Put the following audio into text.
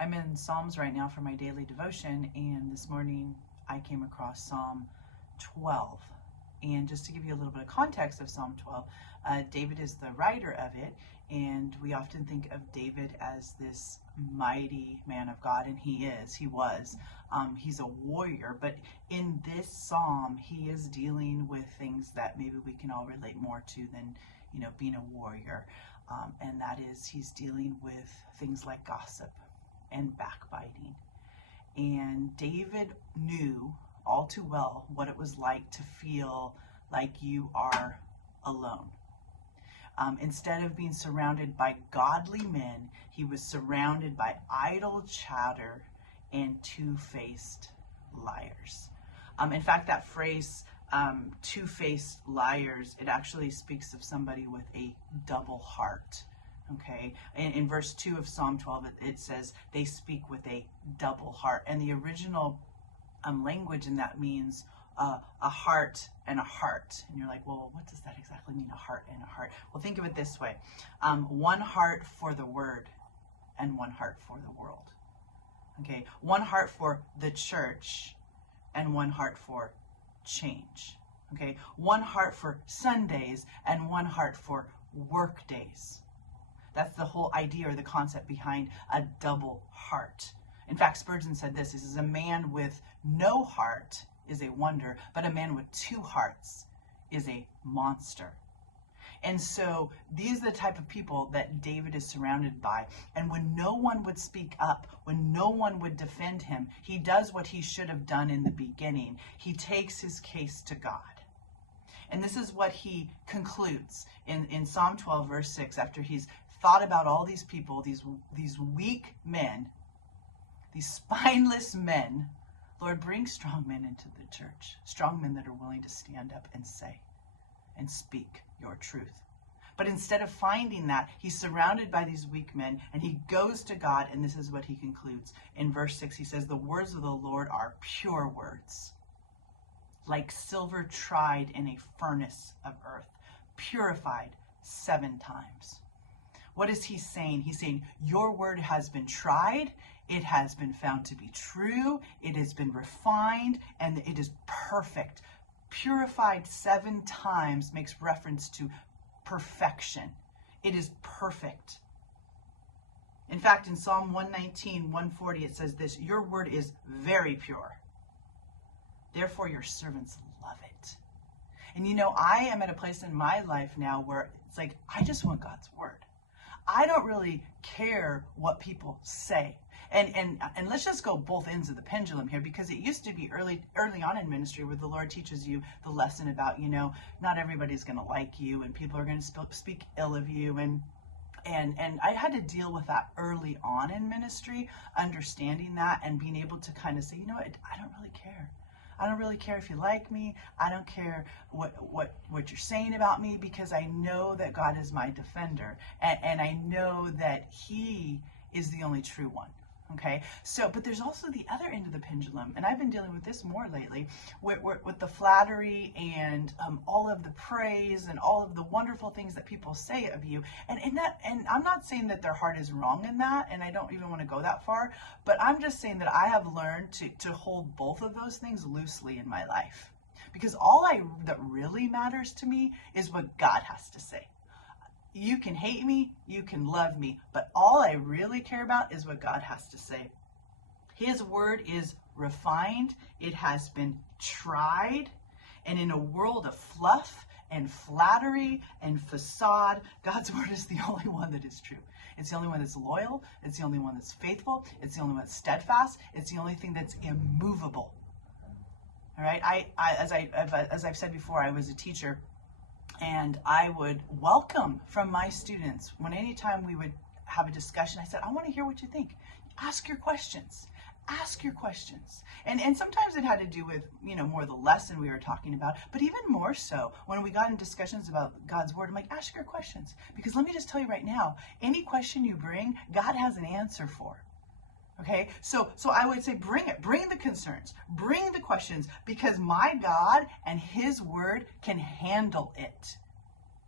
I'm in Psalms right now for my daily devotion, and this morning I came across Psalm 12. And just to give you a little bit of context of Psalm 12, David is the writer of it, and we often think of David as this mighty man of God, and he was. He's a warrior, but in this psalm, he is dealing with things that maybe we can all relate more to than, being a warrior. And that is, he's dealing with things like gossip and backbiting. And David knew all too well what it was like to feel like you are alone. Instead of being surrounded by godly men, he was surrounded by idle chatter and two-faced liars. In fact, that phrase, two-faced liars, it actually speaks of somebody with a double heart. Okay, in verse 2 of Psalm 12, it says they speak with a double heart. And the original language in that means a heart and a heart. And you're like, well, what does that exactly mean, a heart and a heart? Well, think of it this way. One heart for the word and one heart for the world. Okay, one heart for the church and one heart for change. Okay, one heart for Sundays and one heart for work days. That's the whole idea or the concept behind a double heart. In fact, Spurgeon said this. He says, a man with no heart is a wonder, but a man with two hearts is a monster. And so these are the type of people that David is surrounded by. And when no one would speak up, when no one would defend him, he does what he should have done in the beginning. He takes his case to God. And this is what he concludes in Psalm 12, verse 6, after he's thought about all these people, these weak men, these spineless men. Lord, bring strong men into the church, strong men that are willing to stand up and say and speak your truth. But instead of finding that, he's surrounded by these weak men, and he goes to God, and this is what he concludes. In verse 6, he says, the words of the Lord are pure words, like silver tried in a furnace of earth, purified 7 times. What is he saying? He's saying, your word has been tried, it has been found to be true, it has been refined, and it is perfect. Purified 7 times makes reference to perfection. It is perfect. In fact, in Psalm 119, 140, it says this, your word is very pure. Therefore, your servants love it. And I am at a place in my life now where it's like, I just want God's word. I don't really care what people say. And let's just go both ends of the pendulum here, because it used to be early on in ministry where the Lord teaches you the lesson about, not everybody's going to like you and people are going to speak ill of you. And I had to deal with that early on in ministry, understanding that and being able to kind of say, I don't really care. I don't really care if you like me. I don't care what you're saying about me, because I know that God is my defender. And I know that he is the only true one. Okay, but there's also the other end of the pendulum, and I've been dealing with this more lately, with the flattery and all of the praise and all of the wonderful things that people say of you, and I'm not saying that their heart is wrong in that, and I don't even want to go that far, but I'm just saying that I have learned to hold both of those things loosely in my life, because that really matters to me is what God has to say. You can hate me, you can love me, but all I really care about is what God has to say. His word is refined, it has been tried, and in a world of fluff and flattery and facade, God's word is the only one that is true. It's the only one that's loyal, it's the only one that's faithful, it's the only one that's steadfast, it's the only thing that's immovable. All right, as I've said before, I was a teacher. And I would welcome from my students, anytime we would have a discussion, I said, I want to hear what you think. Ask your questions. Ask your questions. And sometimes it had to do with, more the lesson we were talking about. But even more so, when we got in discussions about God's word, I'm like, ask your questions. Because let me just tell you right now, any question you bring, God has an answer for. Okay, so I would say bring the concerns, bring the questions, because my God and his word can handle it.